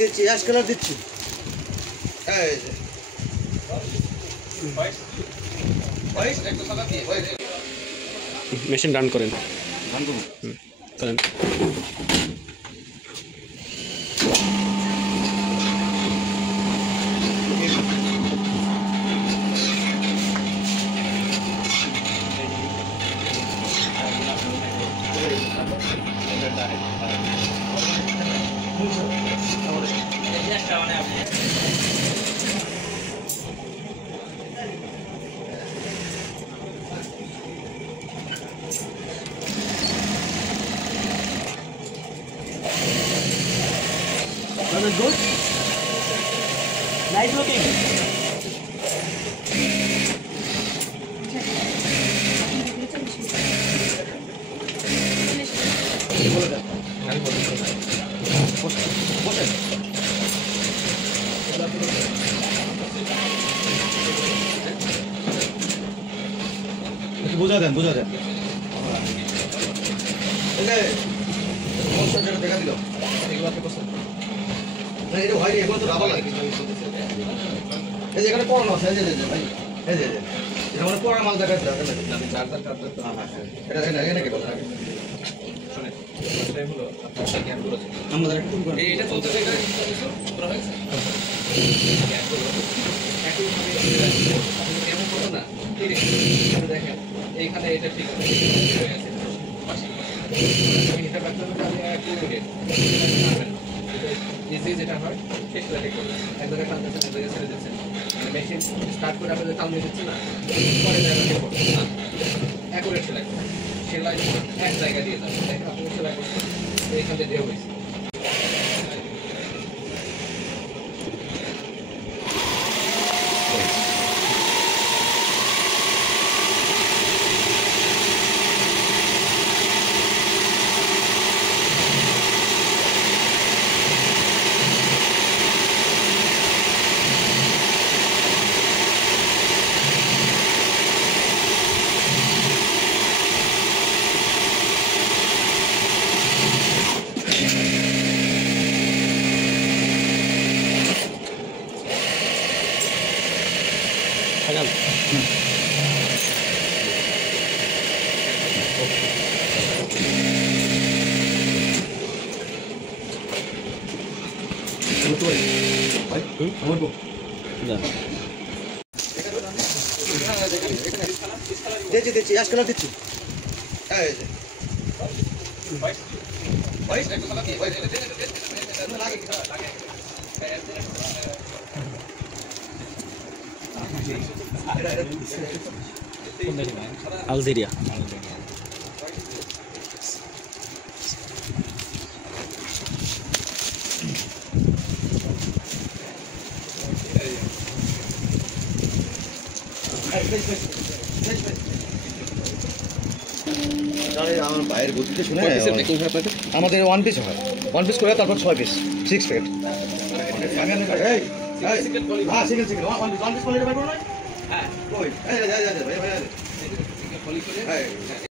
দিচ্ছি ash colour দিচ্ছি। Machine run করেন, করেন। Was it good? Nice looking. বুঝা দেন দেখা দিল এগুলো আপনি করছেন না, এটা হয় এগুলো তো ডাবল লাগে। এই যে এখানে পড়ানো আছে, এই যে ভাই, এই যে এটা মানে পড়া মাল দেখা দিল। এটা এখানে কি কথা শুনে টাইম হলো আপনারা জ্ঞান করেছেন আমাদের একটু এটা চলতেছে, এটা পুরো হয়েছে জ্ঞান করব একটু এমন কথা না। ঠিক আছে, দেখেন এইখানে এটা ঠিক আছে, পাশে আমি এটা বাকি আমি একটু ইজি যেটা হয় শেষ লাগে এক জায়গায় টানতেছে, এক জায়গায় ছেড়ে দিচ্ছে, মেশিন স্টার্ট করে আপনাদের টান দিয়ে দিচ্ছে না, পরে জায়গায় পড়ছে না, অ্যাকুরেট সেলাই সেলাই এক জায়গায় দিয়ে যাবে। দেখেন আপনি সেলাই করছেন এইখান থেকে দেওয়া হয়েছে। ফাইনাল দিচ্ছি অ্যাশ কালার দিচ্ছি। আলজেরিয়া। আমার ভাইয়ের গতিতে শুনে আমাদের 1 পিস হয়, 1 পিস করে তারপর 6 পিস 6 প্যাকেট। সিঙ্গেল 1 পিস করে